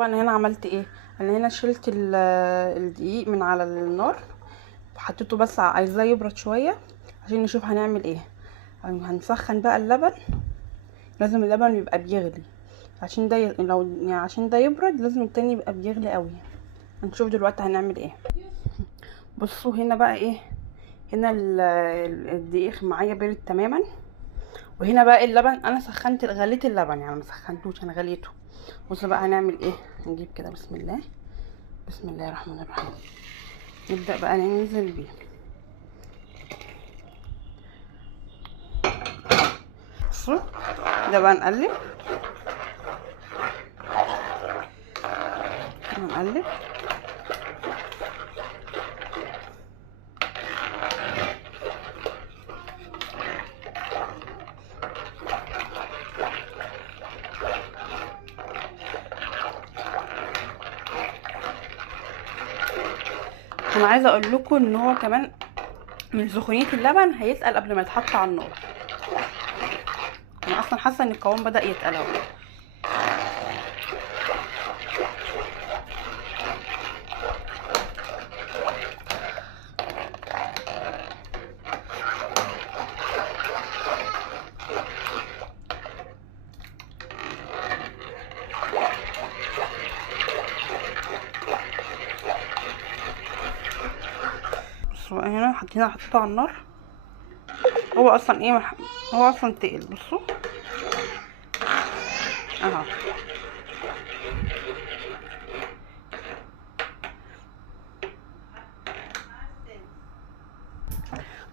طبعا هنا عملت ايه، انا هنا شلت الدقيق من على النار وحطيته، بس عايزاه يبرد شويه عشان نشوف هنعمل ايه. هنسخن بقى اللبن، لازم اللبن يبقى بيغلي عشان ده لو يعني عشان ده يبرد لازم التاني يبقى بيغلي قوي. هنشوف دلوقتي هنعمل ايه. بصوا هنا بقى ايه، هنا الدقيق معايا بارد تماما، وهنا بقى اللبن انا غليت اللبن، يعني ما سخنتوش انا غليته. بصوا بقى هنعمل ايه، نجيب كده بسم الله، بسم الله الرحمن الرحيم، نبدأ بقى ننزل بيه. بصوا ده بقى نقلب نقلب. انا عايزه اقول لكم ان هو كمان من سخونيه اللبن هيتقل قبل ما يتحط على النار. انا اصلا حاسه ان القوام بدأ يتقل اهو. بصوا هنا حطيته على النار، هو اصلا ايه، هو اصلا تقل. بصوا اهو.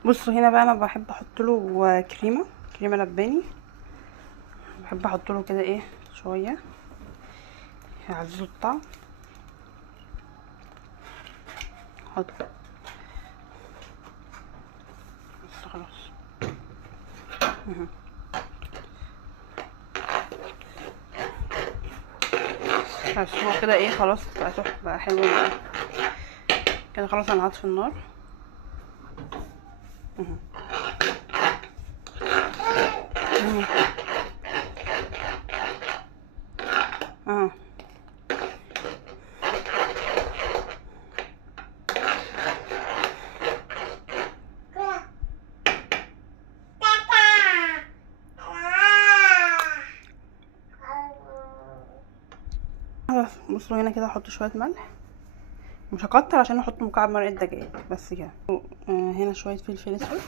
بصوا هنا بقى انا بحب احط له كريمه لباني، بحب احط له كده ايه شويه يعززوا الطعم. احط بس خلاص. بس هو كده ايه خلاص بقى تحفه بقى حلو بقى كده. خلاص انا هطفي النار. بصوا هنا كده احط شويه ملح، مش هكتر عشان احط مكعب مرقه دجاج بس كده. هنا شويه فلفل اسود